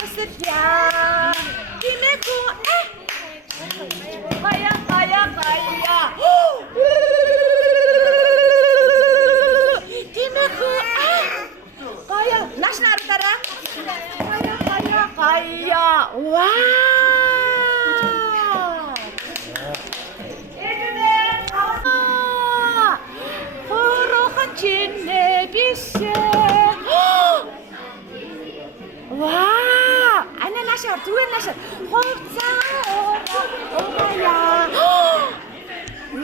тасря. Тимэку Кая. Тимэку Кая. Наш нарутара. Кая. Вау. Хорохан чинэ бише. Вау! Ана наша зүгээр наша. Ховцаа. Оя.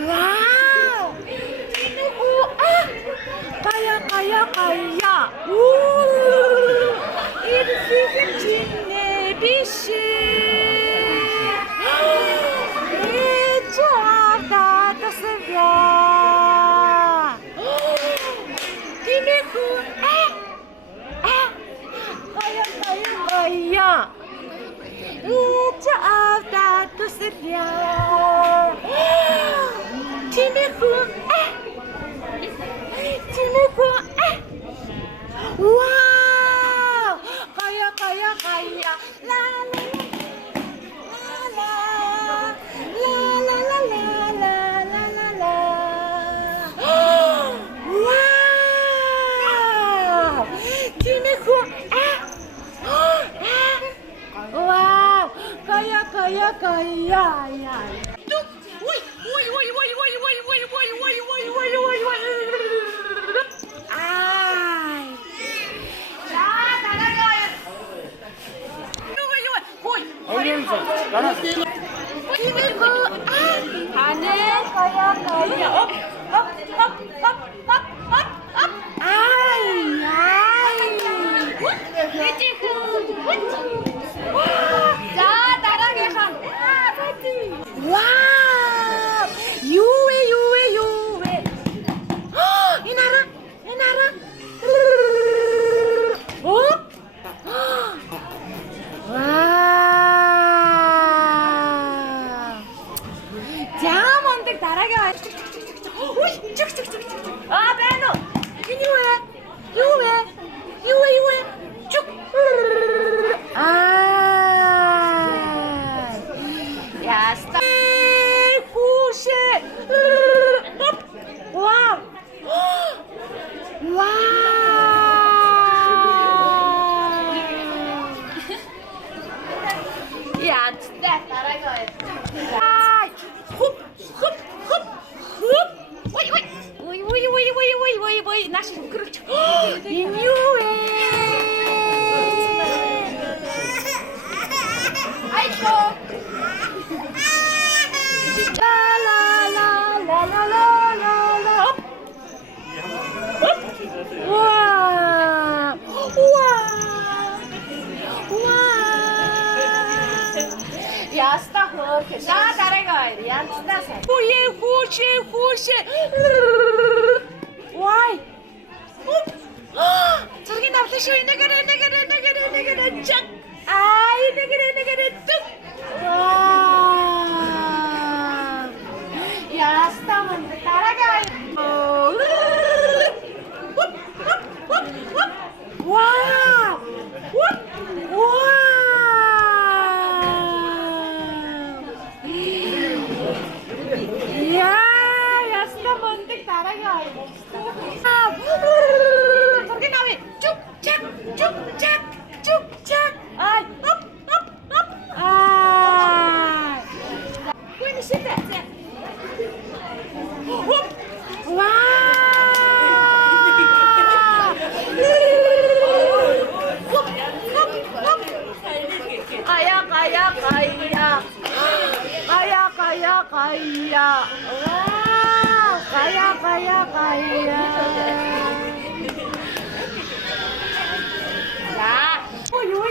Вау! Тинэку Кая. Ирсихэн чинэ бише. Эчарда тасвя. Тинэку Кая. Эчарда тасвя. Тинэку Вау! Кая. La la. Вау! Тинэку Вау! Кая. Ой. Ай. Тимэку Ане Кая. Оп. Ай. 자, 나랑해 한. 와우. 유에. 이나라. 어? 와우. 자, 먼저 나랑해. 오이, 아, 배노. 유에. 쭉. 아. 야, 스탑. 후시. 와우. 야, 진짜 따라가야 돼. 훅. 오이. 나시 그렇죠. 인유에. 아이고. 라라라라라라라. 와. 야, 스탑. 자, 따라가야 돼. 야, 스탑. 후시. 와이. 저기 나부터 쉬어. 내가래. 쫙. 아이, 내가래. 뚝. 와. 야, 스탑은 따라가야 돼. 와우. 이야, 스탑 먼저 따라가야 돼. 저기 나왜 쭉짝. 아이, 업. 아. 보이는 실패. 와. 가야. 와. 가야. 자. 유에.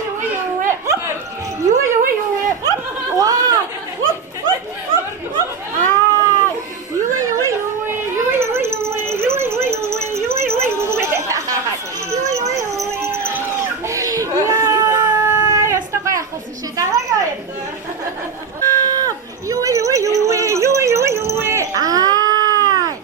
와. 아. 유에. 이야, 야스타카야 하스시 따라가야 돼. 유에. 아.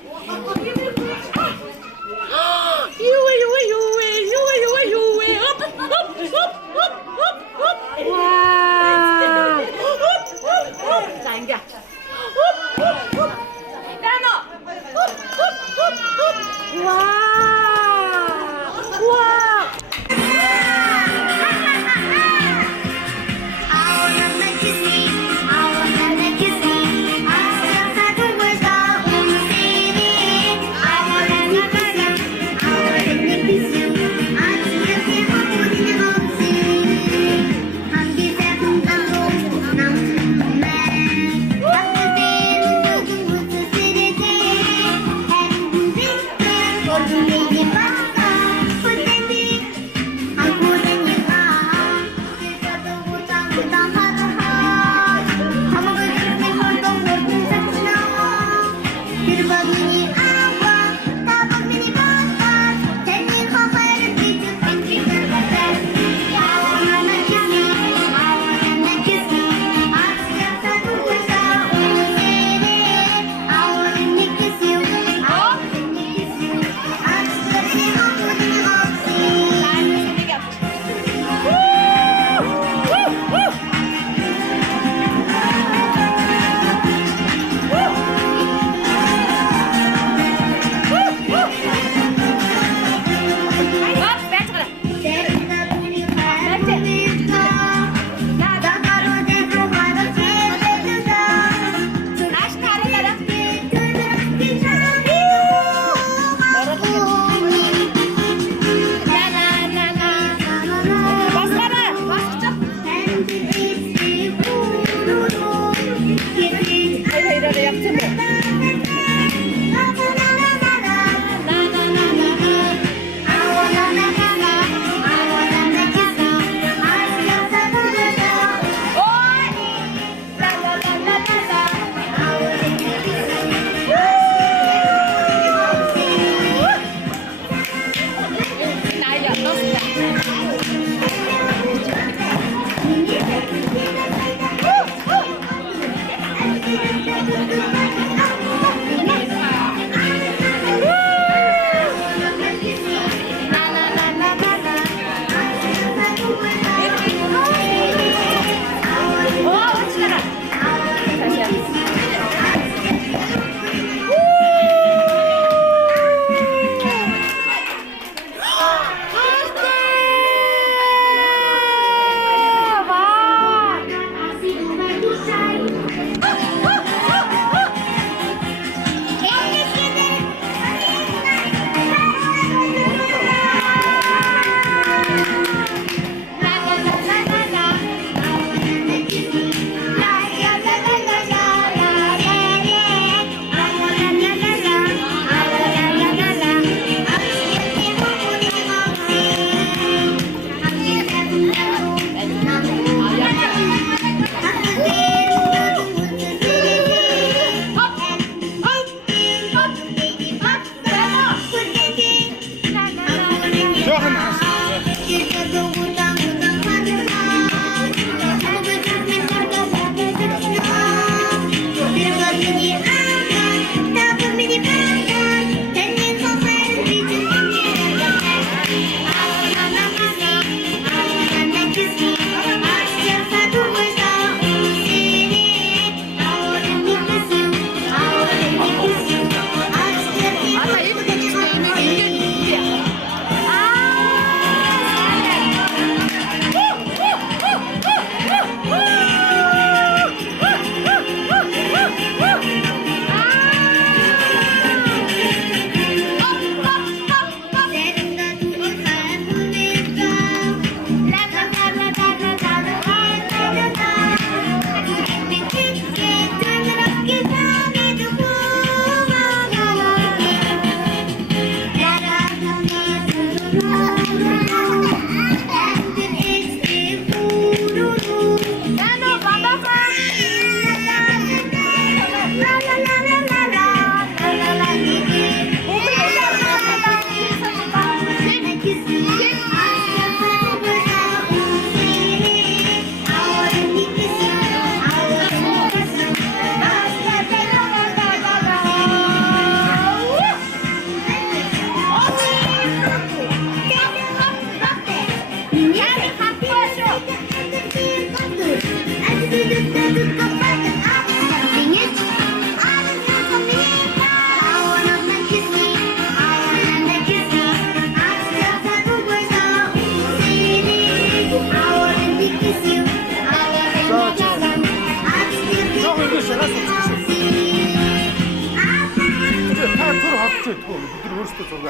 또 저거.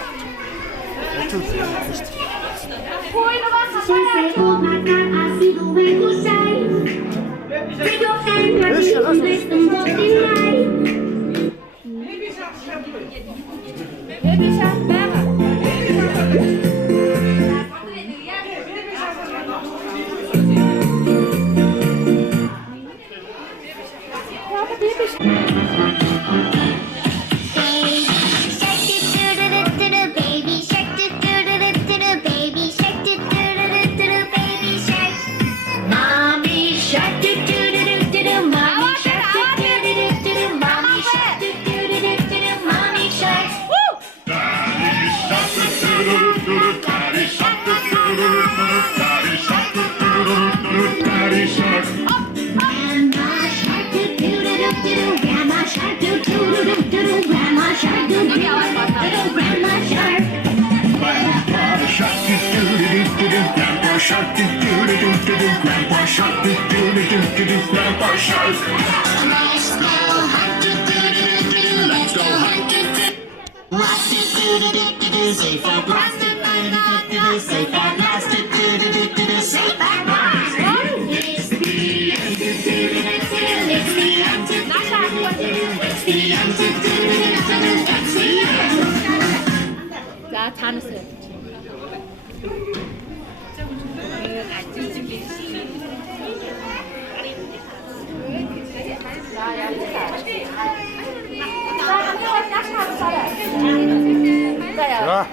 어쩔 수 없어. 보이는 거 She said, oh my God, I see the way you shine. Take your hand, my baby, let's do something right. 베이비샷 내가. Shark, do do do do do do, Grandpa Shark, do do do do do do, Grandpa Shark. Let's go hunt, do do do do do, let's go hunt, do do. Rock, do do do do do, safe at last, do do do do do, safe at last, do do do do do, safe at last. It's the end, do do do do, it's the end, do do do do, it's the end, do do do do, it's the end. 자, 잘했어요. 자.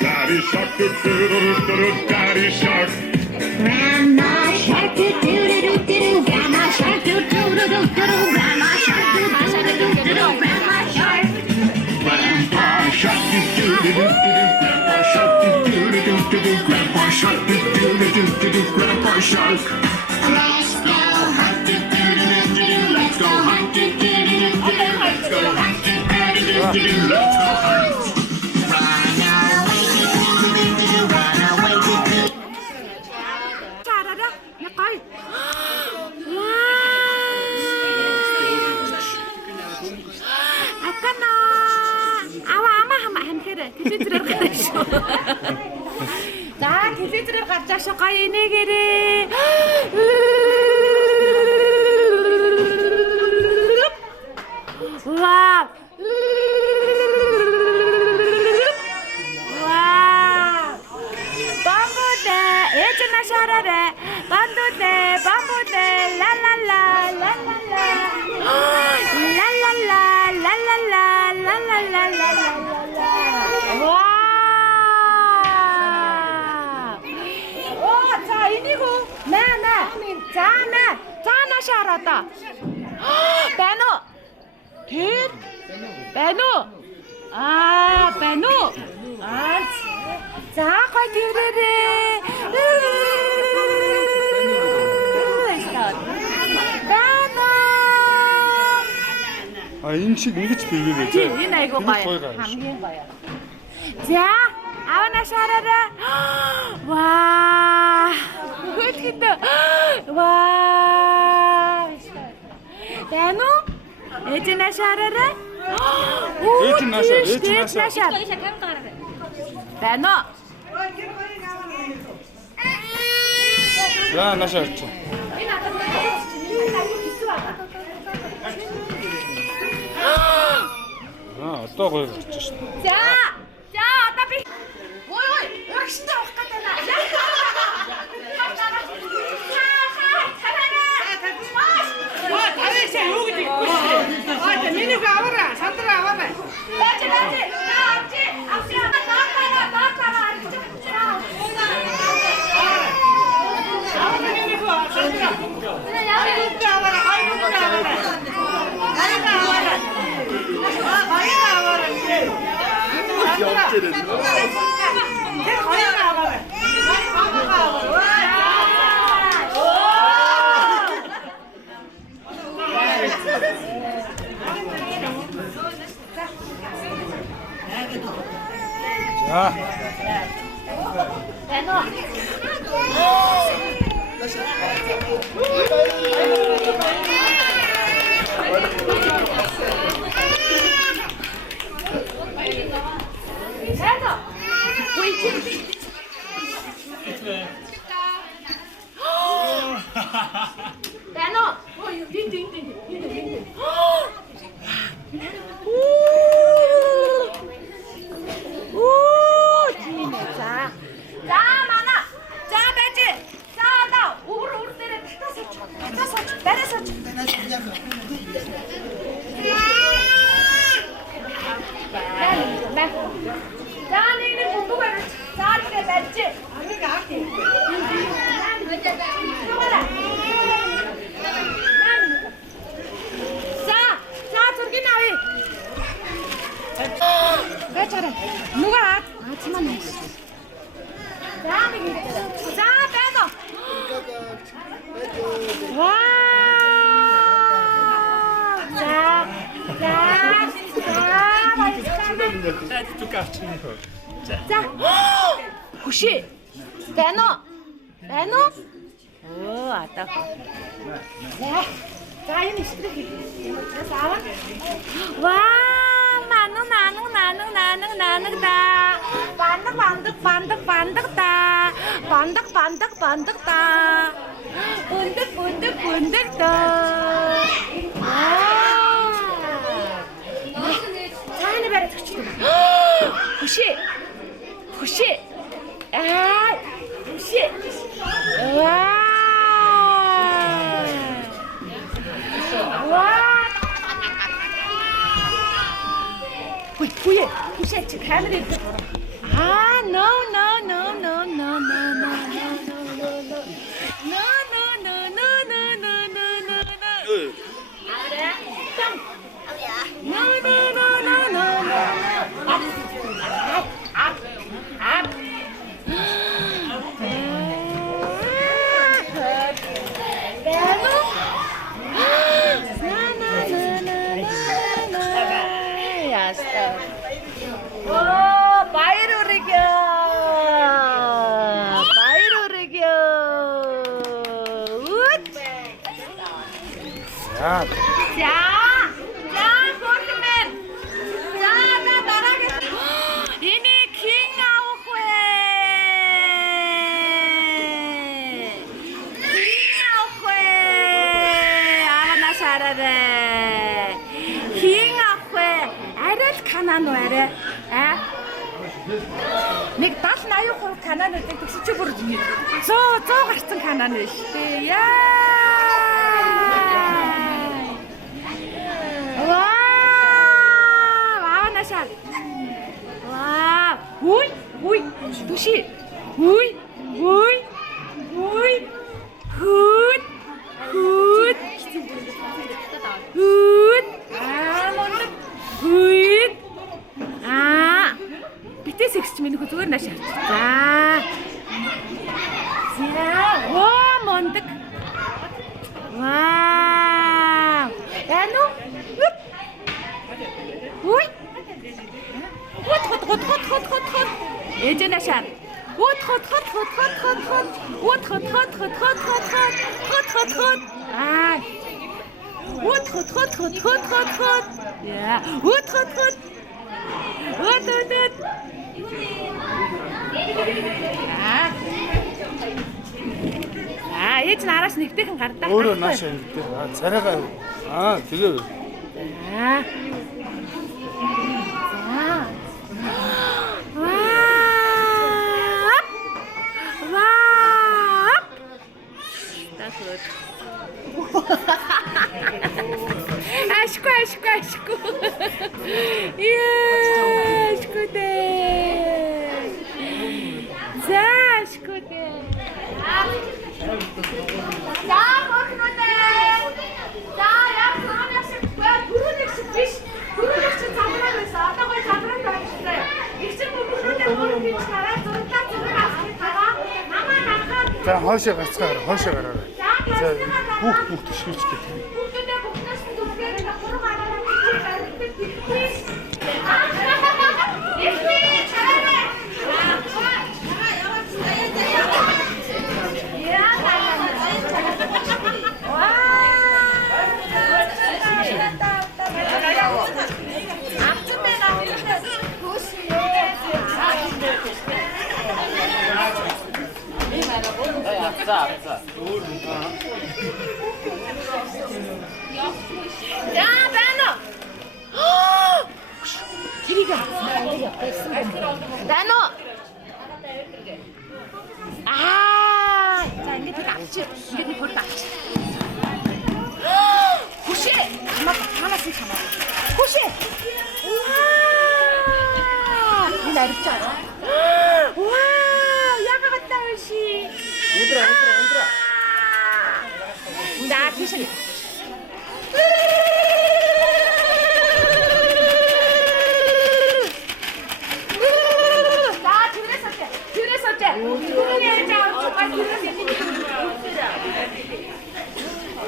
Daddy shark, Daddy shark. Grandma shark, do do do do do, Grandma shark, do do do do do, Grandma shark, do do do do do, Grandma shark. Grandpa shark, do do do do do, Grandpa shark, do do do do do, Grandpa shark, do do do do do, Grandpa shark. Let's go hunt, do do do do do, let's go hunt, do do do do do, let's go hunt, do do do do do, let's go hunt. Run away, do do do do, run away, do do. 잘하라. 야, 거의. 와. 아까나. 아와 아마 하면 안 그래. 디지털을 가르쳐. 자, 디지털을 가르쳐서 거의 내게를. 와. 와. 밤부대 예전에 샤라래 밤부대 라라라 라라라 라라라 라라라 라라라 와. 오, 자 이니고 나나 자나 샤라다 베노 뒷 베노 아 베노 아 자, 거의 뒤르르. 아, 인식 ингэж 빌리래. 이 나 이거 봐요. 감기인 거야. 자, 아와나 샤라라. 와, 훌킨다. 와, 베노, 에즈나 샤라라. 에즈나 샤. 베노. 야, 나샤 했죠. 아, 또 거기 갔지. 자, tapi, woi, orang sini dah kata nak. 와, 다윗이 여기 있고. 아, 민우가 와라. 산들아 와봐. 나지, 앞지, 나타나. 아버님이 그 산들아. 아이고, 와라. 아이고, 와라. Тэр хоёр аваарай. За. Хөшөө. Байна уу? Байна уу? Оо, атаа. За энэ ихтэй. Сава. Ваа, манаг да. Бандаг да. Бундаг да. Цааны барай төчтэй. Хөшөө. Хөшөө. Чи камера идэх. No. Нэг 70-80% канан гэдэг төсөж бүр 100 гарсан канан нь шүү дээ. Вау, нашаа. Вау. Ой, түши. Ой. Битээс минь зүгээр нааш авч. За. Оо, мондөг. Вау. Яно? Ой. Хот. Ээжээ наашаа. Хот. Аа. Хот. Яа. Хот. Ээж нь араас нэгтэйхэн гардаа. Өөрөө наашаа ирдээ. Царайгаа. Тэгээ. Ашку. Ашку дээ. Ашку дээ. За, яг санаас түрүүнийх шиг биш. За хоошоо гацгаар хоошоо гараа. За бүх тгшүүлж гээ. Бүгдээ бүгнээс нь түлхээр нэг гурван гараа хийчихээ. 야, 나노! 길이가 나노! 아, 자, 이게 되게 악취. 이게 되게 버릇 악취. 호시! 하나씩 참아. 호시! 우와! 이 나렵지 않아? 우와! 야가 같다, 호시! 얘들아. 나 기신이. 나 들었었지. 구멍에 자, 정말 들었었지.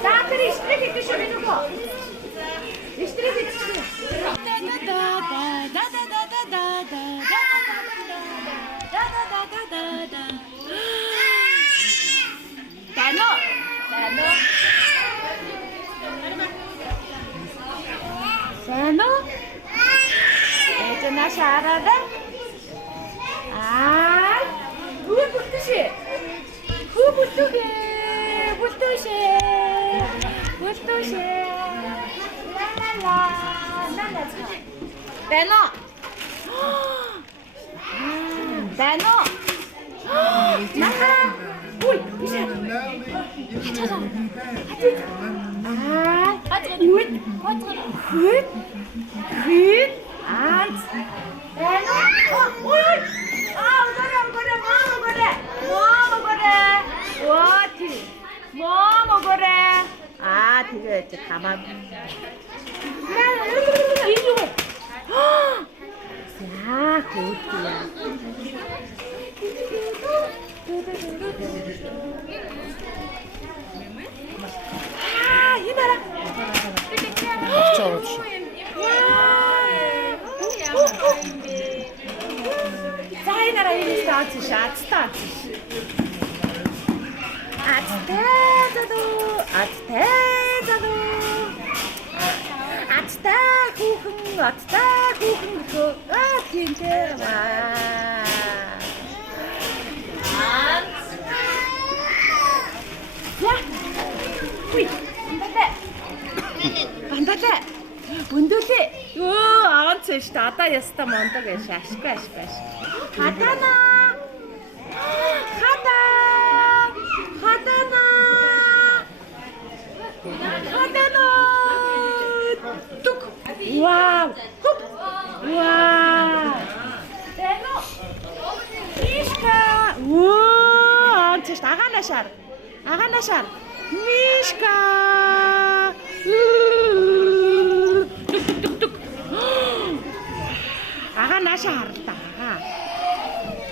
나 들이 스트레스 드셔야 되고. 스트레스 드셔. 나노. Seno? Ito na siya, Arada. Ay! Uy, butushi! Butushi! La. Deno! Deno! Naka! Uy, bushi! Hachaza! Gut. Eins. Ui. 먹어래. 아, 되게 가만. 이쪽에. 자, 고트야. 아, 이나라. 자, 그렇지. 자, 이나라 이리 스타트. Бүндүүлээ. Өө, аванц шүү дээ. Одоо яста мондог яаш. Ашгүй. Хатана. Тук. Вау. Вау. Тэно. Мишка. Оо, аванц шүү. Аганашаар. Мишка. 아가 나시 알았다.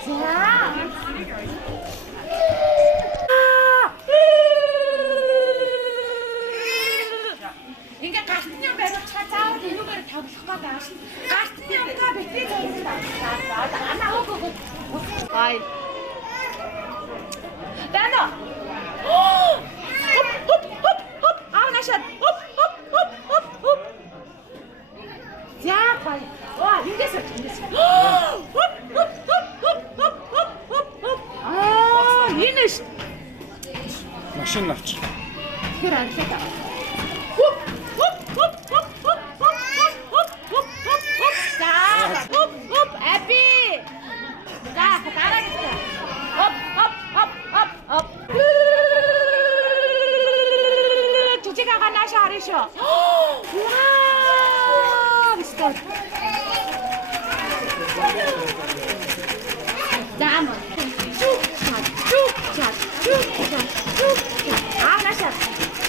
자. 인가 가스년 배로 찾아오 되는 거를 다 부서가다. 가스년과 백대 정도다. 안 나오고. 아이. 나노. 홉. 아가 나시. 홉. 자, 빨리. 와, 인계서. 아, 얘는 машин авч. 그래, 안 됐다. 자, 에피. 자, 따라주세요. 업. 조지가가 나시 아르셔. 와, 비슷해. 자, 한번 쭉차. 아, 나시 쭉.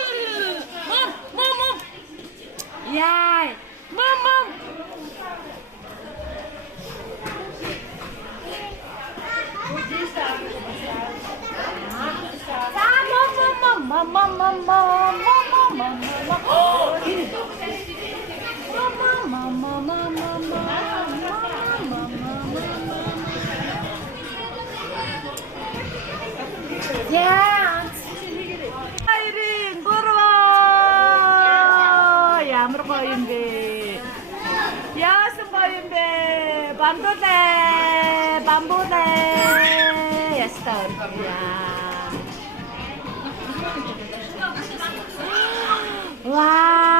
Яа. Айрин буруу. Ямар гоё юм бэ? Яасан гоё юм бэ? Бамбулэ. Ястаа. Вау.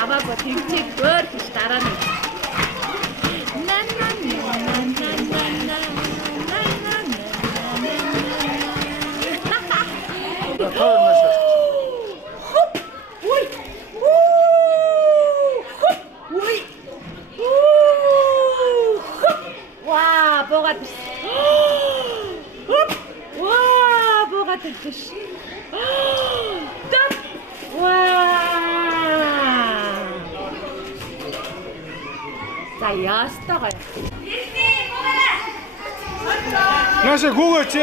Хамаагүй тэмцээг өөр хийж дараа нь. Ваа, богат. Ваа, богат гэж. За ястагаа. Наша гугач.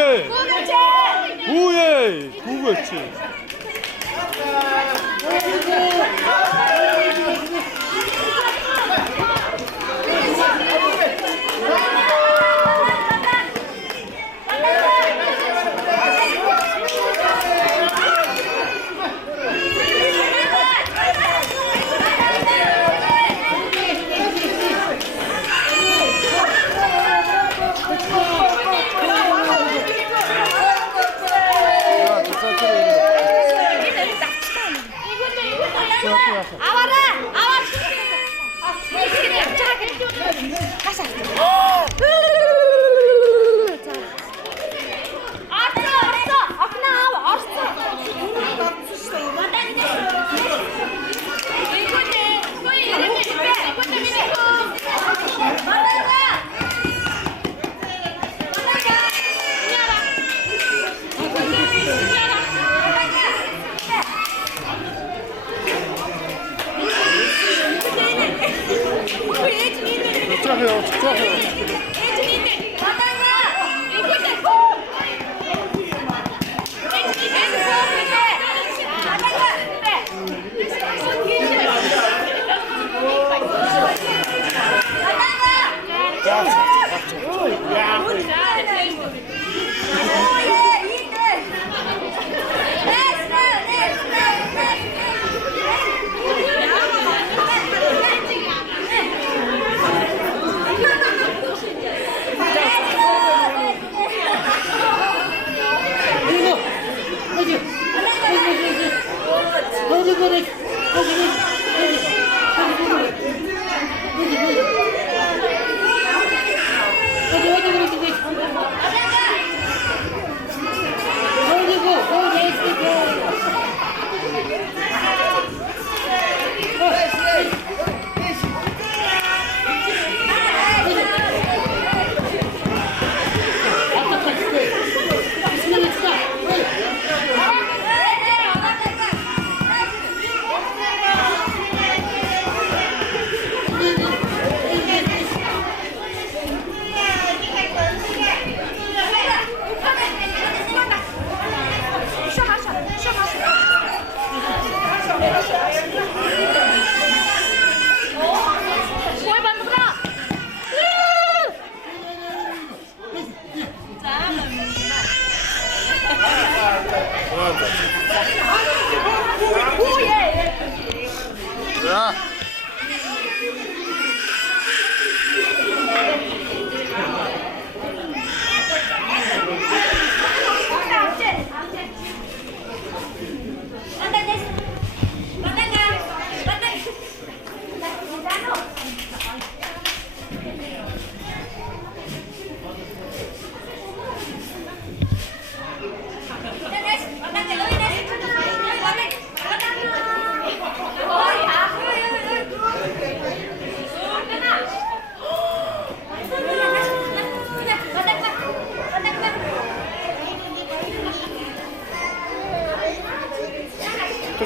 Үе, гугач.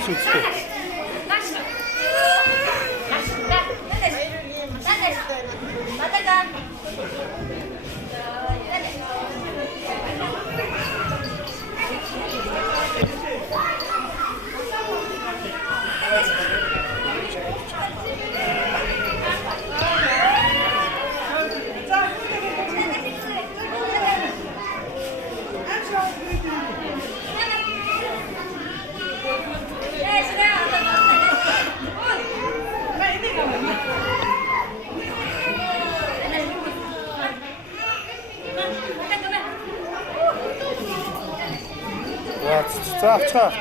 удаж үзтээ. За авчаа.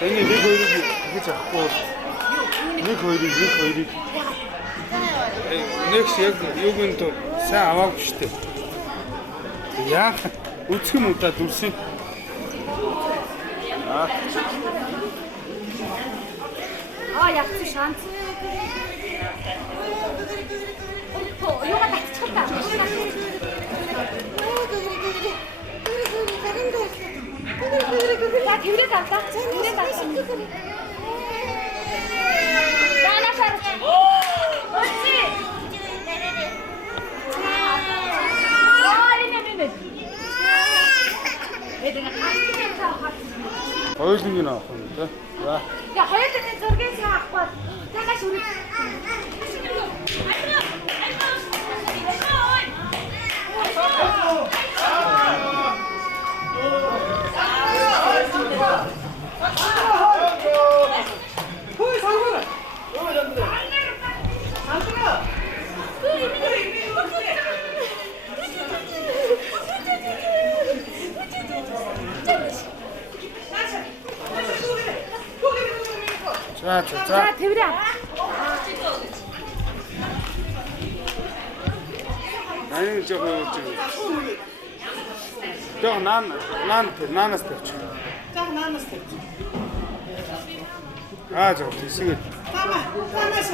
Энийг нэг хоёрыг гэж авахгүй. Нэг хоёрыг. Нэгс яг юугийн тоо сайн аваагүй шүү дээ. Яа, үсэх юм удаа дүрсэн. ягц шанс. Юугаа татчих та. За тэрийг авлаа. Тэрийг авлаа. Дана шарч. Өөчи. Хоёулынг нь авах юм тий. За. За хоёулын зургийг авахгүй. Цааш үргэлж. За тэрэ. Ань жоо. Жоо наанаас тавьчих. За наанаас тавьчих. Жоо тийсгээд. Тамаас.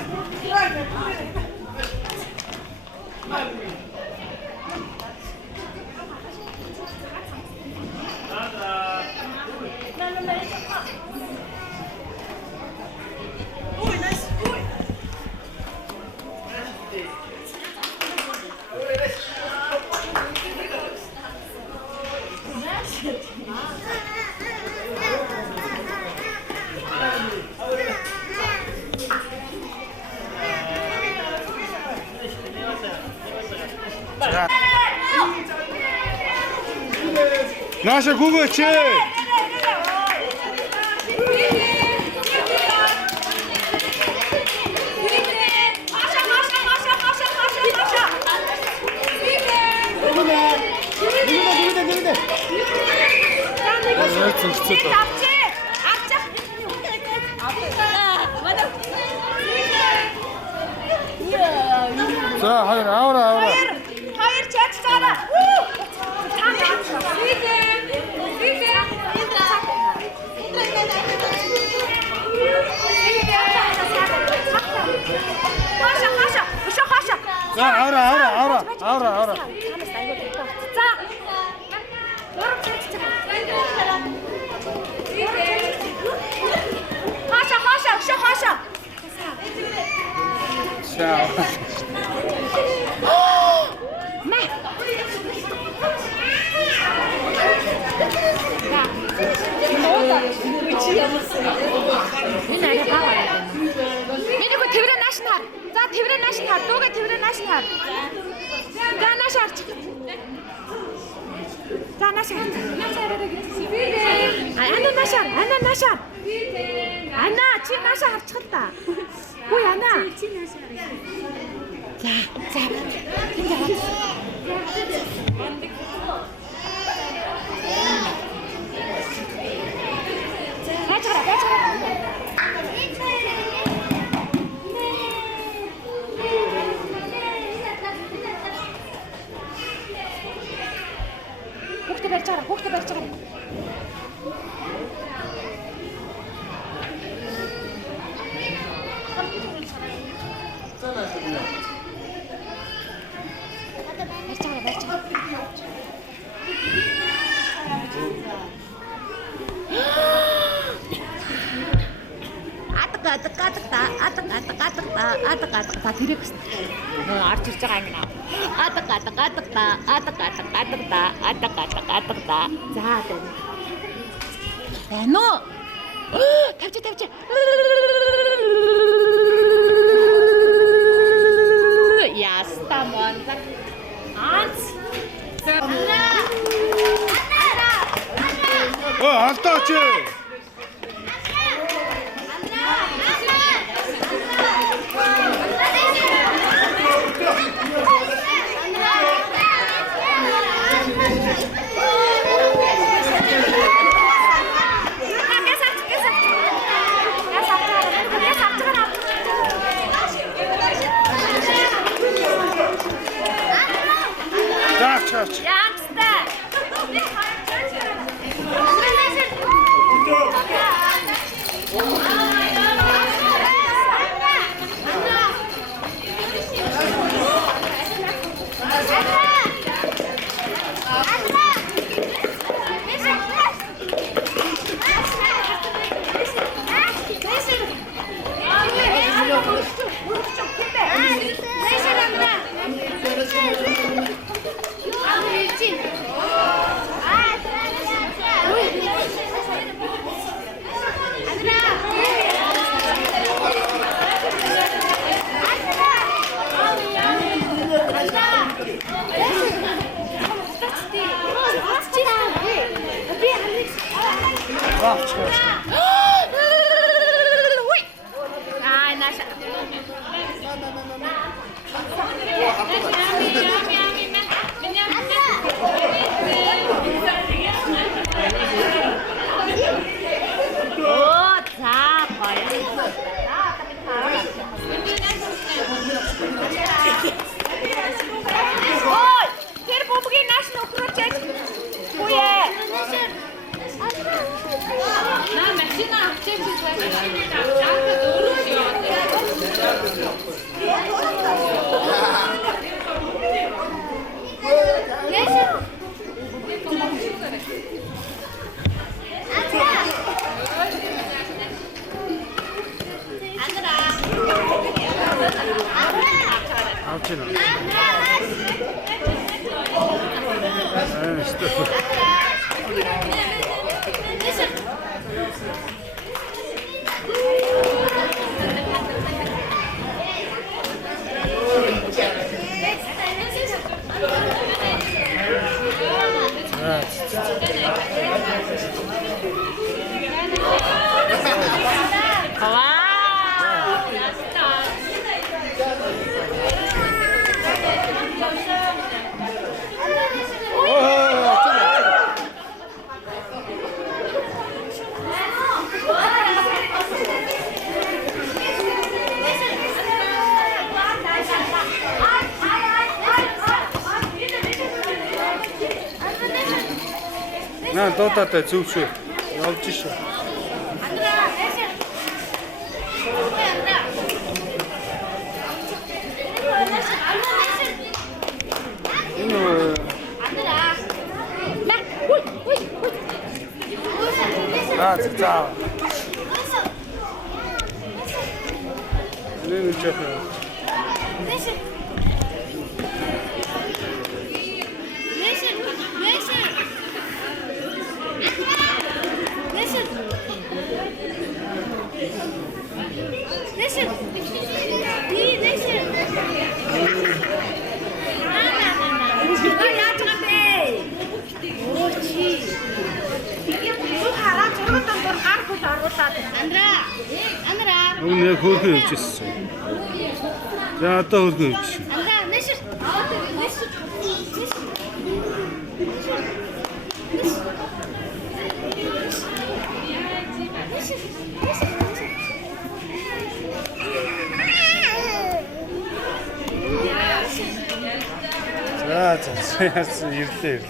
Наша гугоч. За хайр аваа. Хоёр чач цаараа. За аваа. За. Хаша. Чао. Миний хөө тэрэ нааш нар. За тэрэ нааш хар. Дууга тэрэ нааш хар. За нааш харч. За нааш хар. Ана нааш хар. Ана нааш хар. Ана чи нааш харчих л та. Хүй Ана. За. Хүүхдээ барьж байгаа. Атга тэрэг арч ирж байгаа юм аа. Атга. За байна уу? Тавьж. Яста монда. Анц. Алдаач. Чаач. Яамстай. Наа дуудаатай зөв шүү. Явж шүү. За. Нэг жоо. Listen. Уг нэг хөөрхөн явчихсан. За одоо хөөрхөн явчихсан. Амгаа нэшэр. За ирлээ.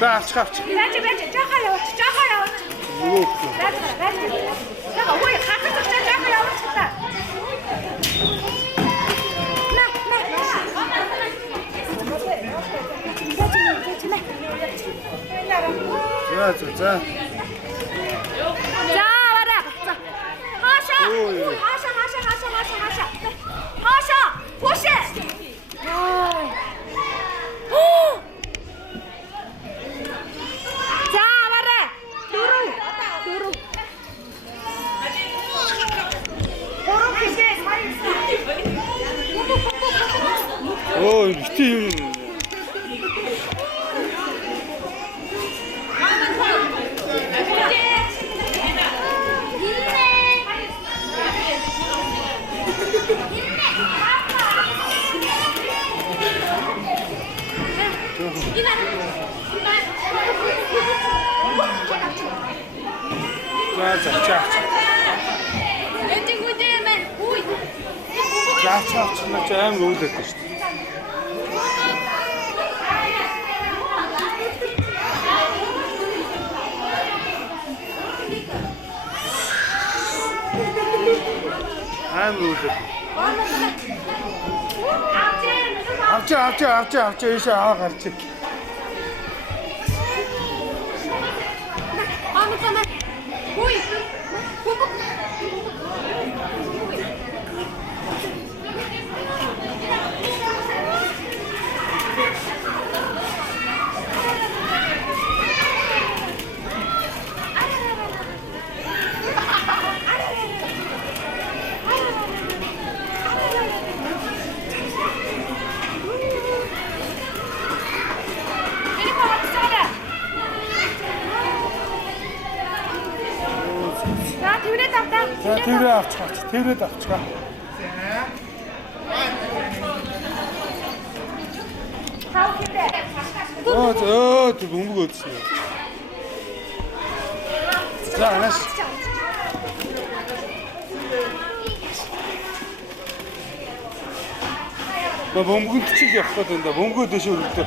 За авч. Байж жахаа яваач. Юу. Байж. Яга ой хатаж очиж жахаа яваач та. За. За аваарай. Хаашаа. Хаашаа. Пуше. За аваарай. Дөрөв. Оо, бити юм. За. Энд гүйдээ мэн. Үй. За аим өвлөд шүү дээ. Аим өвлөд. Авч ийшээ аваа гарч. Амтана. Үй. За тэрээ авчгаа. Оо тэр бөмбөг өдсөн. За анаш. Бөмбөг чиг явах гэдэг энэ бөмбөгөө дэш өргөдөө.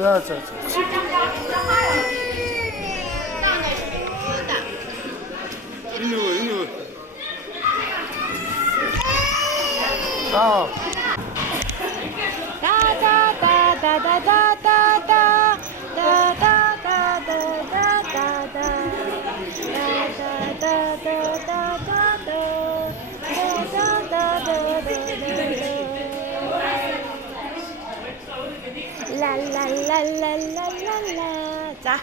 За. Энэ. ла. За За.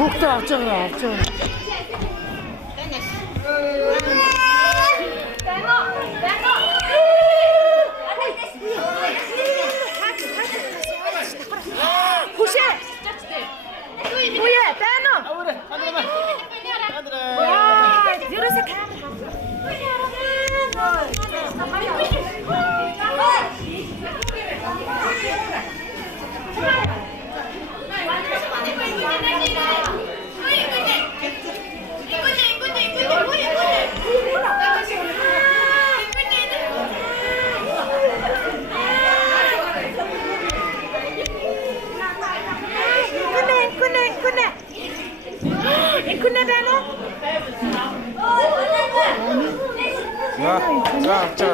Хүүхдээ авч байгаа. Хүшээ. Үе, байна уу? Ерөөсөө За.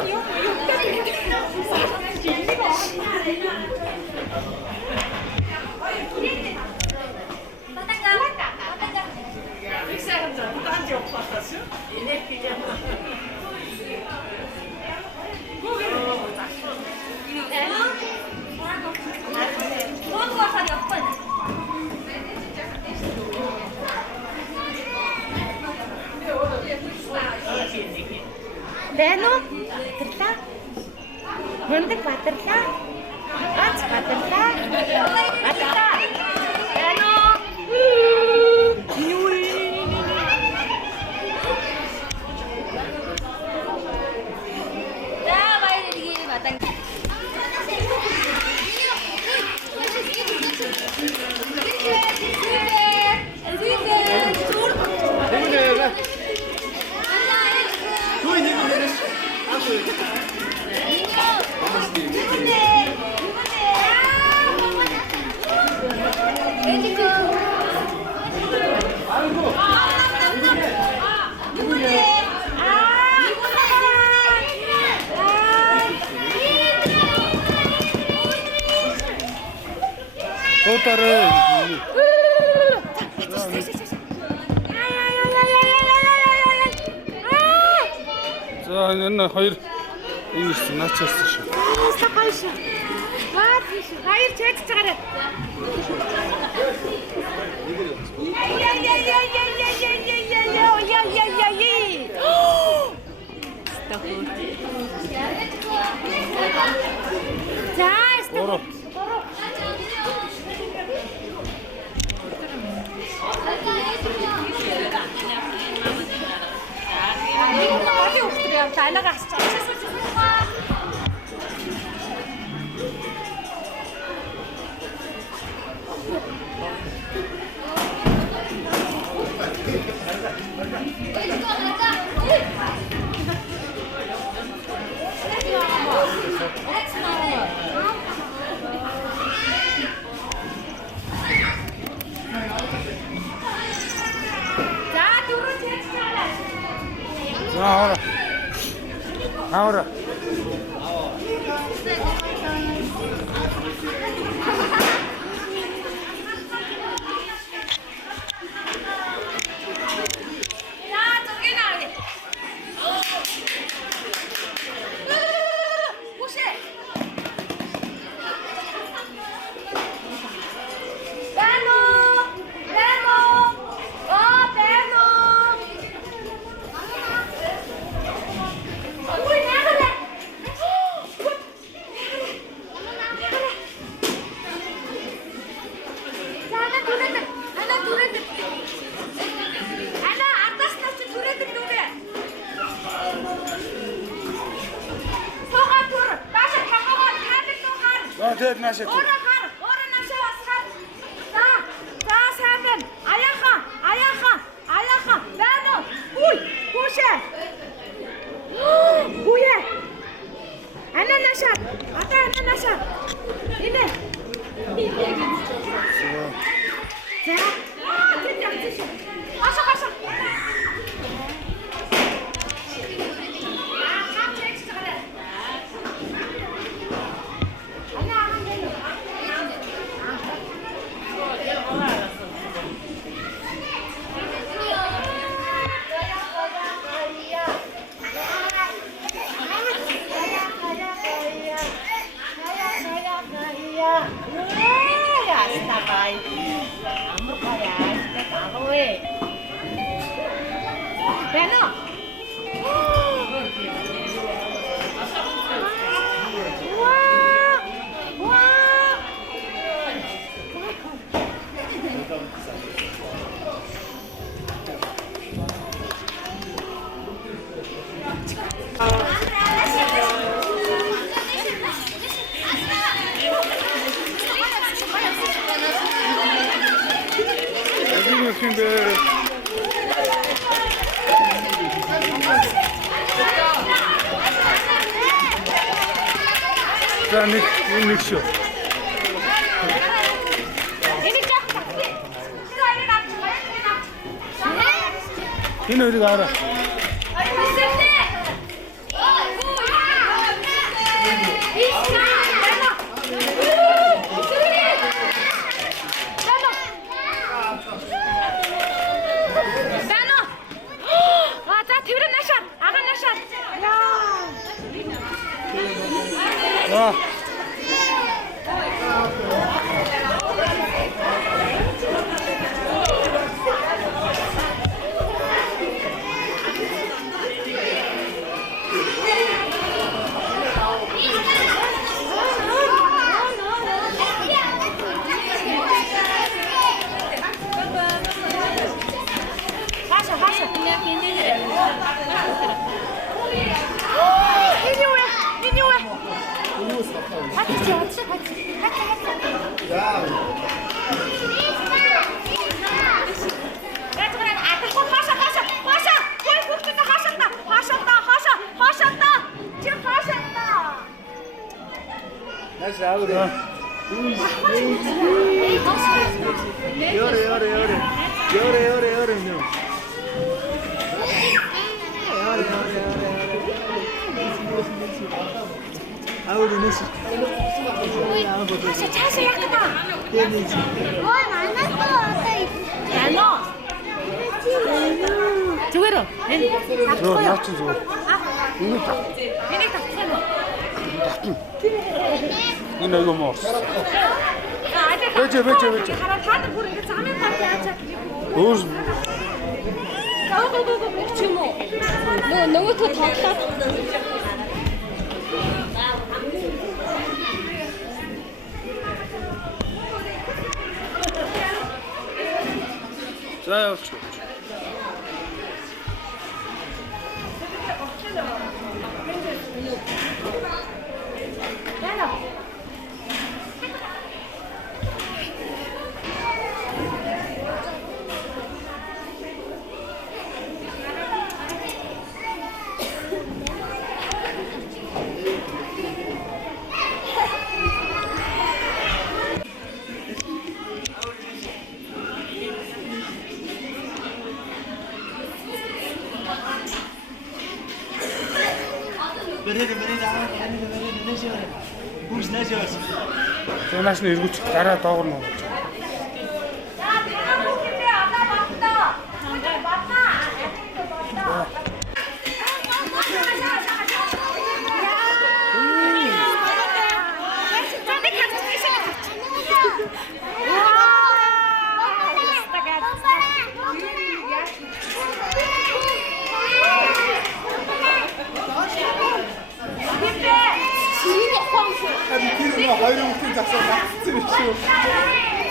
Байна уу? Баттарлаа. Мундаг баттарлаа. Ганц баттарлаа. Баттарлаа. Байна уу? За баяр иргий батан. Тутараа. За энэ хоёр энэ начаас шүү. Хайр чэйж чагараа. Ороо. Багийн хүүхдүүд явж анагаа асч байгаа. Ahora. Ui, nè con này. тэгээд наашаа. Өөрөө хар. Өөрөө наашаа бас хар. За сайн байна. Аяахан. Байна уу? Үй, гүшээ. Үе. Ананаашаа. Ананаашаа. Инэ. За. Тэнд явчих. Хашаа. Beno. За нэг шүү. Энэ хоёрыг аваа. Энэ айгүй муу. Бэж. Хараа таадаг бүр ингэ замын тав яачаад. Өөр. Гоо ч юм уу. Нөгөө тоглоод. За явууч. Зуунаас нь эргүүлж гараа доогор нь оруулж. Хоёрын хүүхдийн засаа багцсан шүү.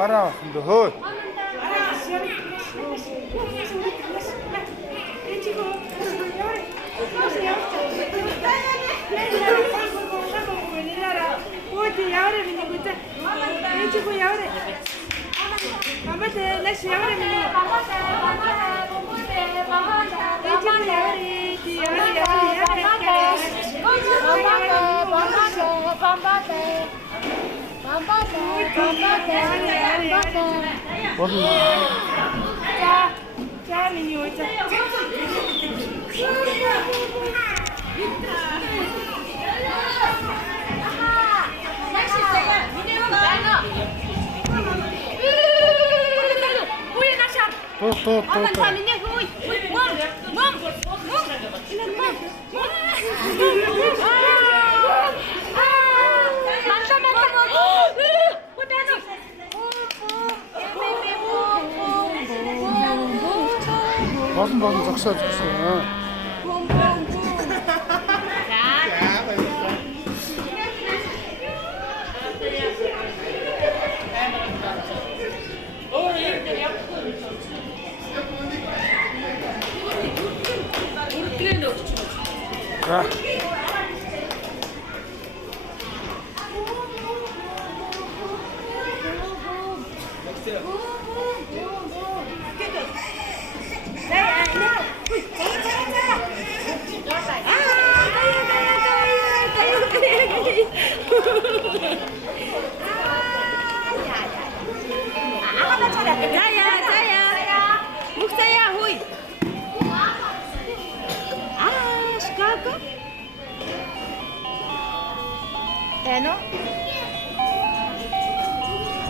Гараа. Хөөе. Болон зогсоо. Тэнэ.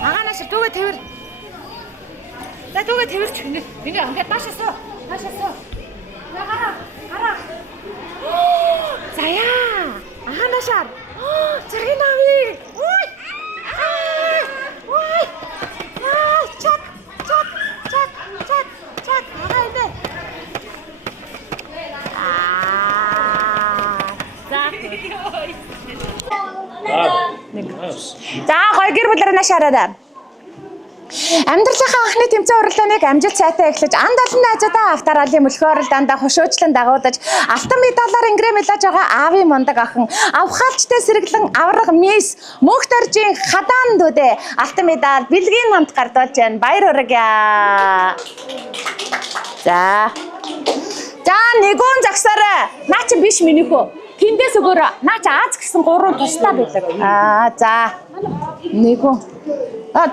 Агаанаас дүүгээ тэрвэр. За дүүгээ тэрвэрч гинэ. Миний ингээд наашаасаа. За гараа. Заяа. Агаанасаар. Цагийн ави. Ой. Чак. Агаа энэ. За гоё гэр бүлэрээ нашаараа. Амьдралынхаа анхны тэмцээн уралдааныг амжилт сайтай эхлэж анд олон найзуудаа автаар алын мөлхөөр дандаа хушуучлан дагуудаж алтан медалаар ингрэмэлж байгаа аавын мундаг охин авхаалчтай сэргэлэн авраг мисс Мөнхтөржийн хадаан дүүдээ алтан медаль бэлгийн хамт гардуулж байна. Баяр хүргье. За нэгэн загсараа. Наа чи биш миний хөө. Тэндээс өгөөрэй. Наа чи Аз гэсэн 3 тустай байдаг. За. Нэгэн.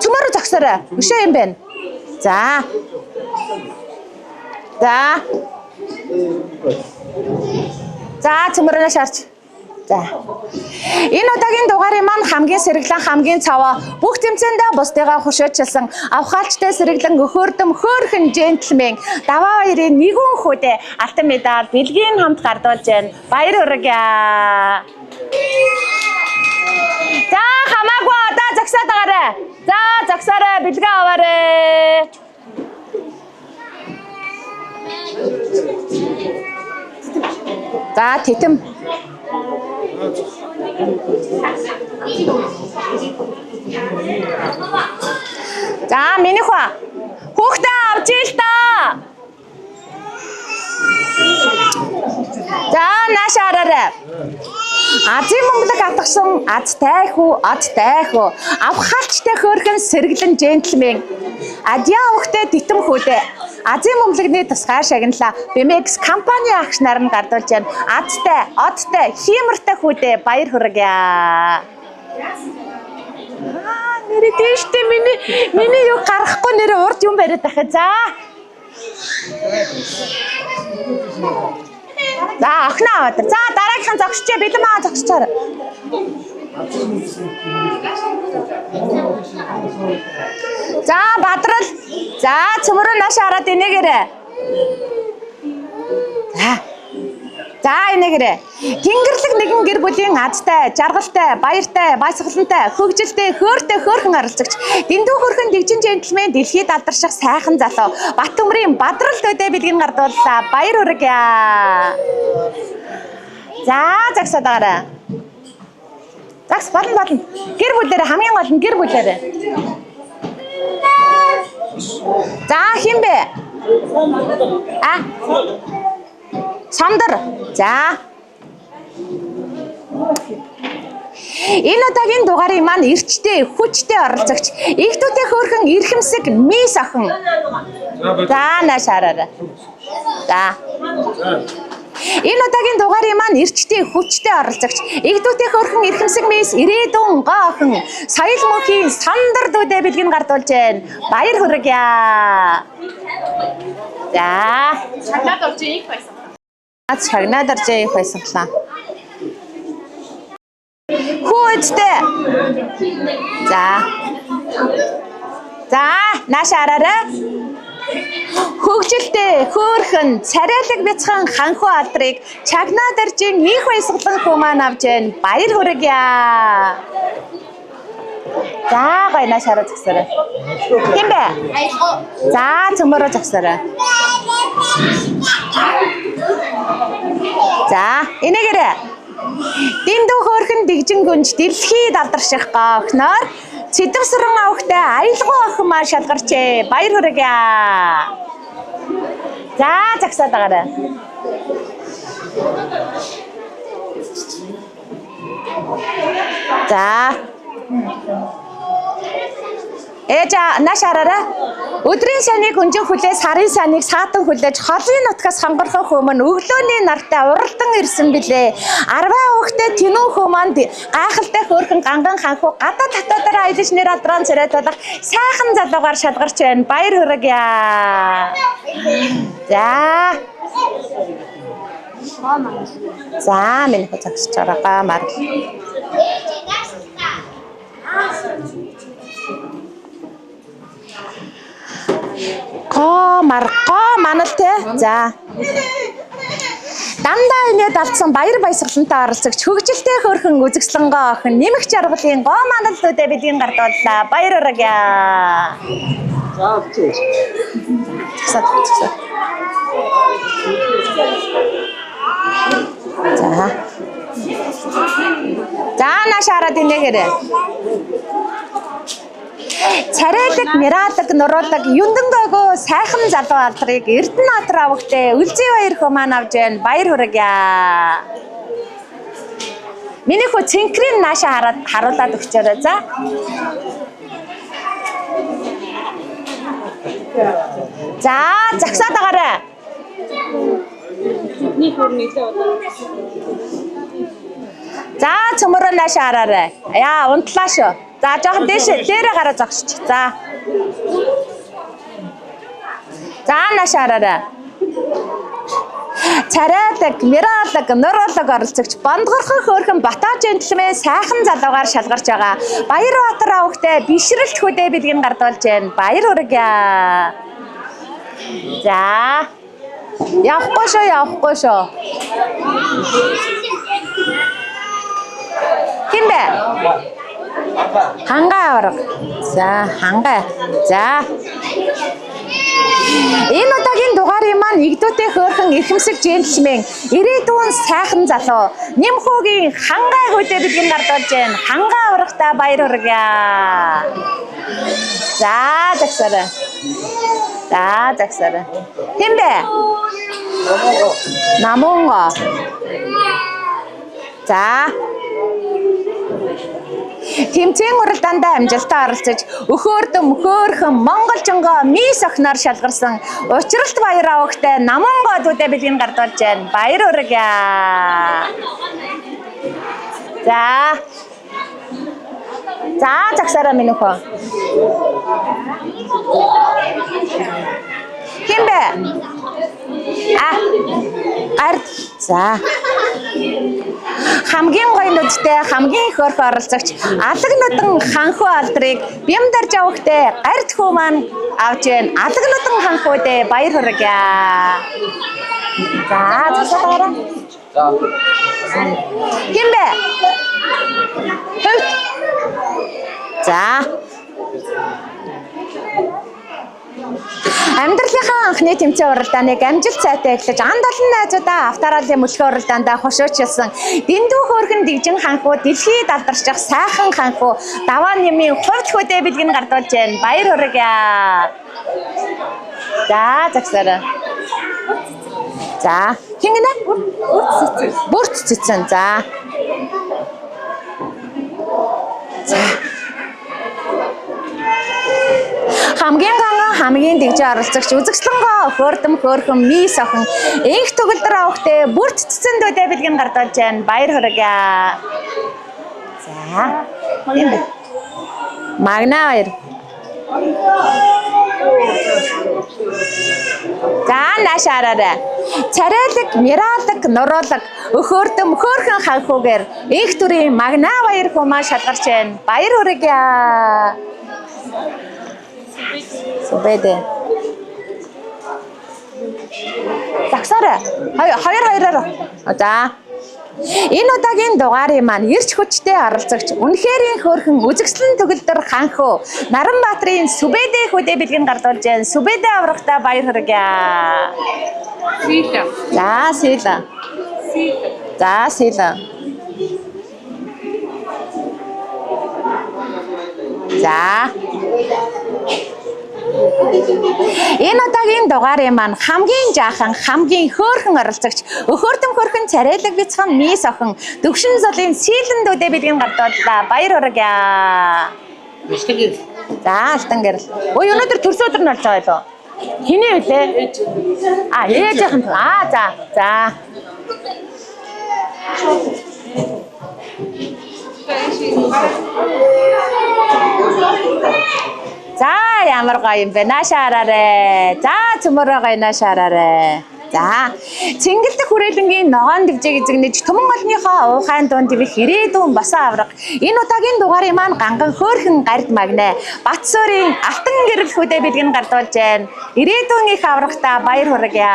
Цөмөрө загсараа. Өшөө юм байна. За. Цөмөрөө шаарч. За. Энэ удаагийн дугаарыг маань хамгийн сэргэлэн хамгийн цаваа бүх тэмцээндээ бусдыгаа хушуучилсан авхаалчтай сэргэлэн өхөөрдөм хөөрхөн джентльмен даваа хоёрын нэгэн хүүдээ алтан медаль бэлгийн хамт гардуулж байна. Баяр хүргье. За хамаагүй одоо загсаад байгаарай. За загсаарай бэлгээ аваарай. За тэтэм. За минийхөө хүүхдээ явж ил та. За нааш хараарай. Азийн Монголыг атгсан азтай хүү, одтай хүү. Авхаалчтай хөөрхөн сэргэлэн джентльмен. Адьяа өвхтэй дитэн хүүдээ. Азийн Монголны тусгай шагналаа BMX компани агш нар нь гардуулж байна. Азтай, одтай, хиймэртэй хүүдээ баяр хүргье. Нэрээ дэжтэй миний юу гарахгүй нэрээ урд юм бариад байхаа. За. За охин аваад. За дараагийнхан зогсчээ бэлэн маа зогсчоор. За Бадрал. За цөмрөө нааш хараад инээгээрээ. За инээгээрээ. Тэнгэрлэг нэгэн гэр бүлийн азтай, жаргалтай, баяртай, баясгалантай, хөгжилтэй, хөөртэй хөөрхөн оролцогч. Дэндүү хөрхөн дэгжин джентльмен дэлхийд алдарших сайхан залуу. Баттөмрийн Бадрал төдөө бэлгийн гардууллаа. Баяр хүргье. За загсаад байгаарай. Загс болно. Гэр бүлээрээ хамгийн гол нь гэр бүлээрээ. За хин бэ? Самдар. За. Энэ удаагийн дугаарын маань эрчтэй, хүчтэй оролцогч. Игдүүтэй хөөрхөн эрхэмсэг мис охин. За нааш хараарай. За. Энэ удаагийн дугаарын маань эрчтэй, хүчтэй оролцогч. Игдүүтэй хөөрхөн эрхэмсэг мис ирээдүйн гоо охин. Соёл мөнхийн сандар дүүдээ бэлгийн гардуулж байна. Баяр хүргье. За. Чагнаад орж их байсан. Чагнаад орж их байсанлаа. Хөөдтэй. За. За, нааш хараарай. Хөгжилтэй, хөөрхөн, царайлаг бяцхан ханхуу алдрыг чагнаад оржин их баясгалан хүү маань авж байна. Баяр хүргье. За, гоё нааш хараа зогсоорой. Хин бэ? За, цөмөрөө зогсоорой. За, инээгээрээ. Дэндүү хөөрхөн дэгжин гүнж дэлхийд алдарших охиноор Цэдэвсрэн авахтай аялгау охин маань шалгарчээ. Баяр хүргье. За, загсаад байгаарай. За. Ээжа нааш хараарай. Өдрийн санийг өнжин хүлээ, сарын санийг саатан хүлээж, холын нутгаас хонгорхон хөөмөн өглөөний нартай уралдан ирсэн билээ. Арваа өгтөө тэнүүн хөөмөнд гайхалтай хөөрхөн ганган ханхуу гадаа татвараараа аялж нэр алдран царайт болох сайхан залуугаар шалгарч байна. Баяр хүргье. За. За минь хөцөгч чараа мар. Манал те. За. Дандаа инээд алдсан баяр баясгалантай оролцогч хөгжилтэй хөөрхөн үзэгслэнгоо охин нэмэх жаргалын гоо маналлуудаа бэлгийн гардууллаа. Баяр хүргье. За. За нааш хараад инээгээрээ. Царайлаг, мираалаг, нуруулаг, юндангойгоо сайхан залуу алдрыг Эрдэнэбаатар авагтай Үлзий баяр хөө маань авж байна. Баяр хүргье. Миний хөө цэнхрийн нааша хараад харуулад өгчөөрэй. За. За, загсаад байгаарай. Нэг хөр нийлээ удаа. За, цөмөрөө нааша хараарай. Яа, унтлаа шүү. За, жоохон дээрээ гараа зогсч. За. За, нааша хараарай. Царайлаг, мираалаг, нуруулаг оролцогч бондгорхон хөөрхөн Батаа джентльмен сайхан залуугаар шалгарч байгаа. Баярбаатар авагтай бишрэлт хөдөө бэлгийн гардуулж байна. Баяр хүргье. За. Явахгүй шүү. Хин бэ? Хангай авраг. За, хангай. За. Энэ удаагийн дугаарын маань игдүүтэй хөөрхөн эрхэмсэг джентльмен ирээдүйн сайхан залуу Нэмхүүгийн хангай хөдөө бэлгийн гардуулж байна. Хангай аврагтаа баяр хүргье. За, загсаарай. За загсараа. Хэн бэ? Намонго. За. Тэмцээн уралдаандаа амжилтаа оролцож өхөөрдөм хөөхөн монголжонгоо мис охноор шалгарсан учралт баяр авахтай Намонго дүүдэ бэлгийн гардуулж байна. Баяр хүргье. За. За загсараа минь өхөө. Хэн бэ? Ард. За. Хамгийн гоё нүдтэй хамгийн их орх оролцогч алаг нутан ханхуу алдрыг бямдарж авахтай гард хүү маань авч байна. Алаг нутан ханхуудээ баяр хүргье. За засаараа. За. Хэн бэ? За. Амьдралынхаа анхны тэмцээн уралдааныг амжилт сайтай эхлэж анд олон найзуудаа автораалын мөлхөө уралдаандаа хошуучилсан дэндүү хөөрхөн дэгжин ханхуу дэлхийд алдарчих сайхан ханхуу даваа нэмийн хувьд хөдөө бэлгэн гардуулж байна. Баяр хүргье. За загсараа. За хингэнэ? Бүрт цэцэн. За. За. Хамгийн ганган хамгийн дэгжин оролцогч үзэгслэнгөө хөөрдөм хөөрхөн мис охин инх төгөлдөр авахтай бүрт цэцэн дүүдэ бэлгэн гардуулж байна. Баяр хүргье. За. Магна баяр. За наашаараа. Царайлаг, миралаг, нуруулаг, өхөөрдөм хөөрхөн ханхуугаар инх төрийн магна баяр хумаа шалгарч байна. Баяр хүргье. Сүбэдэ. Загсаараа. Хоёр. За. Энэ удаагийн дугаарыг маань эрч хүчтэй оролцогч үнэхэрийн хөөрхөн үзэгслэн төгөлдөр ханхуу Наранбаатарын Сүбэдэ хөдөө бэлгэн гардуулж байна. Сүбэдэ аврагтаа баяр хүргье. Сила. За сила. За сила. За. Энэ удаагийн дугаарыг маань хамгийн жаахан хамгийн хөөрхөн оролцогч өхөөрдөм хөөрхөн царайлаг бяцхан мис охин дөгшин зулын сийлэн дүүдэ бэлгэн гардууллаа. Баяр хүргье. За алтан гэрэл. Ой өнөөдөр төрс өдөр нь болж байгаа юу? Хиний үлээ? Ээжийнхэн. За. За. За ямар гоё юм бэ? Наашаараа. За цөмөрөө гоё наашаараа. За цэнгэлдэх хүрээлэнгийн ногоон дэгжээг эзэгнэж төмөн олныхоо уухайн дунд ивэх ирээдүйн босоо авраг. Энэ удаагийн дугаарыг маань ганган хөөрхөн гард магнаа Батсуурийн алтан гэрэл хөдөө бэлгэн гардуулж байна. Ирээдүйн их аврагтаа баяр хүргье.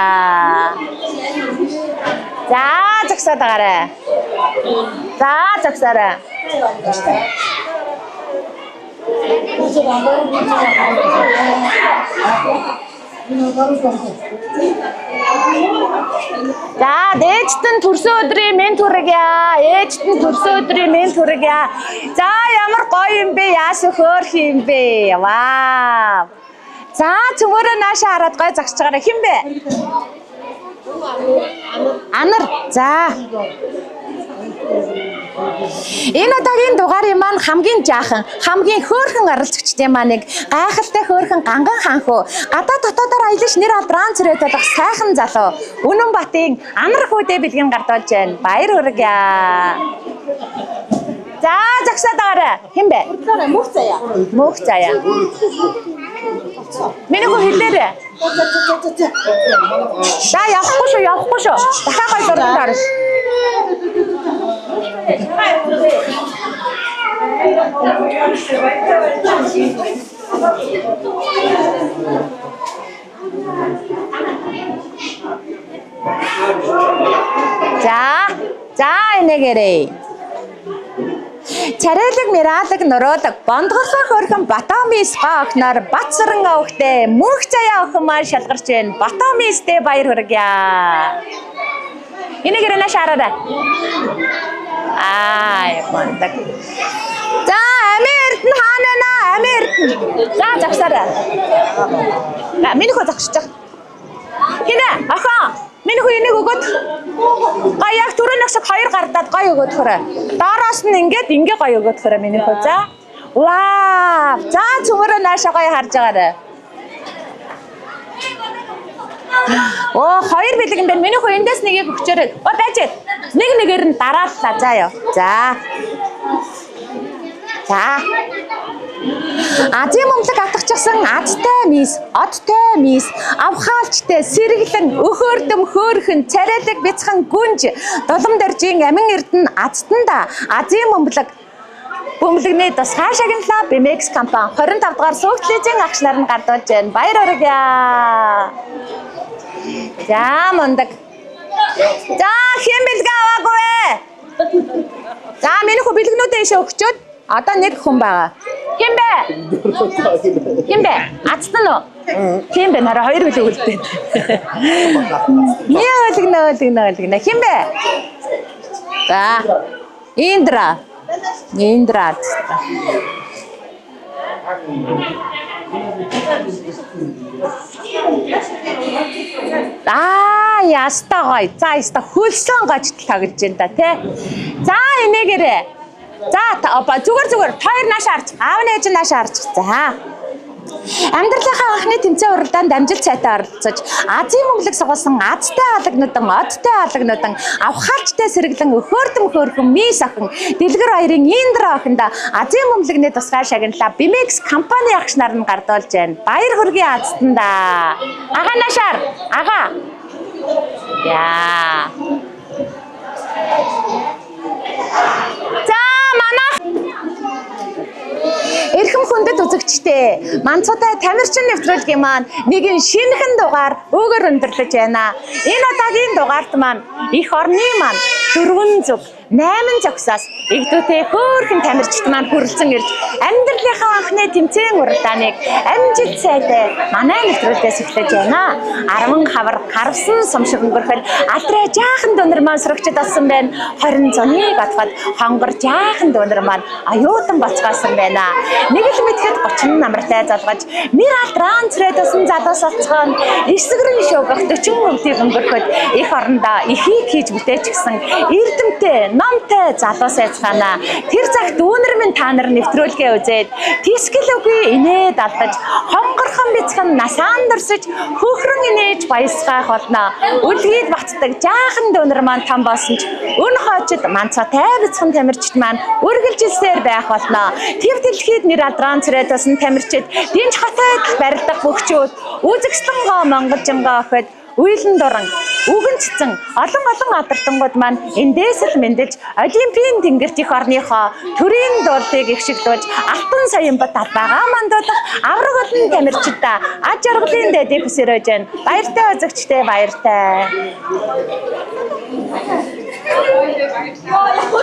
За зогсоод байгаарай. За зогсоорой. За ээжтэн төрсөн өдрийн мэнд хүргье. Ээжтэн төрсөн өдрийн мэнд хүргье. За ямар гоё юм бэ? Яаш хөөрх юм бэ? Вау. За цөмөрөө наашаа хараад гоё загсаж байгаарай. Хэн бэ? Анар. За. Энэ удаагийн дугаарыг маань хамгийн жаахан, хамгийн хөөрхөн оролцогчдын маань нэг гайхалтай хөөрхөн ганган ханхуу гадаа дотоодоор аялаж нэр алдран цэрэг болох сайхан залуу Үнэнбатын Анар хөдөө бэлгэн гардуулж байна. Баяр хүргье. За загсаад байгаарай. Хэн бэ? Мөх заяа. Мөх заяа. Миний хөө хэлээрээ. За явахгүй шүү. Дахиад гоё зурганд орно. За энэгээрээ. Царайлаг, миралаг, нуруулаг, бондгосон хөрхөн Батомис ба охноор Батсаран авахтай мөнх заяа охин маань шалгарч байна. Батомистэй баяр хүргье. Энэгээр наашаараа. Мондаг. За Америкт хаана? Америкт За загсаарай. Миний хөө загсаж байгаа. Хинэ ахаа миний хөө энийг өгөөд гоё яг түрүүнийх шиг хоёр гардаад гоё өгөөд хөрөө. Доороос нь ингээд гоё өгөөд хөрөө миний хөө. За. Вау! За цөмөрөө наашаа гоё харж байгаарай. Оо хоёр бэлэг юм байна. Миний хөө эндээс нэгийг өгчөөрэй. Оо байж. Нэг нэгээр нь дарааллаа заа ёо. За. Азийн мөнгөлөг атгахчихсан азтай мис, одтой мис, авхаалчтай, сэргэлэн, өхөөрдөм хөөрхөн, царайлаг бяцхан гүнж, дулам дэржийн амин эрдэнэ азтанда Азийн мөнгөлөг бөмбөлөгний тусгай шагналаа BMX компани 25 дугаар суугтлын агчлаар нь гардуулж байна. Баяр хүргье. За мундаг. За хэм бэлгээ аваагүй вэ? За миний хөө бэлгнүүдээ ийшээ өгчөөд одоо нэг хүн байгаа. Хэм бэ? Хэм бэ? Ацтан уу? Хэм бэ? Нараа хоёр бэлэг үлдээ. Яа хэм бэ? За. Индра. Яста гоё. За яста хөлсөн гож тоглож байна та тий. За энэгээрээ. За зүгээр хоёр наашаа харж. Аав нээж наашаа харж. За. Амьдралынхаа анхны тэмцээн уралдаанд амжилт сайтай оролцож Азийн мөнгөлөг сугуулсан азтай алагнуудан, одтой алагнуудан, авхаалчтай сэргэлэн өхөөрдөм хөөрхөн мис охин Дэлгэр баярын Индра охиндоо Азийн мөнгөлөгний тусгай шагналаа BMX компани агш нар нь гардуулж байна. Баяр хүргье азтанда. Ага наашаар. Ага. Яа. За манайх эрхэм хүндэт үзэгчтэй Манцутай тамирчин нэвтрүүлгийн маань нэгэн шинэхэн дугаар өгөр өндөрлөж байна. Энэ удаагийн дугаарт маань эх орны маань 4 зүг 8 зогсоос игдүүтэй хөөрхөн тамирчид маань хүрэлцэн ирж амьдралынхаа анхны тэмцээн уралдааныг амжилт сайтай манай нэвтрүүлгээс эхлэж байна. 10 хавар харвсан сумшиг өнгөрхөл алтраа жаахан дунар маань сурагчд болсон байна. 20 зунийг отоход хонгор жаахан дунар маань аюутан боцгоосон байна. Нэг л мэдхэд 30 намартай залгаж нэр алтрaan црээдсэн залуус олцгоон эсгэрэн шөөгөх 40 өвдгийг өнгөрөхөд эх орондоо ихийг хийж бүтээчихсэн эрдэмтэй номтой залуус айцгаана. Тэр цагт дүүнэр минь та нар нэвтрүүлгээ үзээд тискэл үгүй инээд алдаж хонгорхон бяцхан насаан дурсаж хөхрөн инээж баясгах болно. Үлгийд батдаг жаахан дүүнэр маань том болсон ч өн хоочод Манцутай бяцхан тамирчид маань үргэлжилсээр байх болно. Тэр дэлхийд нэр алдрaan црээдсэн тамирчид Динж хотод барилдах бөхчүүд үзэгслэнгоо монголжингоо охид уйлан дуран үгэн цэцэн олон адартангууд маань эндээс л мэндэлж Олимпийн тэнгэрт их орныхоо төрийн дуулыг ихшиглүүлж алтан саяын бат албагаа мандуулах авраг олон тамирчидаа аж аргалын дэдийг хүсэрэж байна. Баяртай үзэгчтэй баяртай.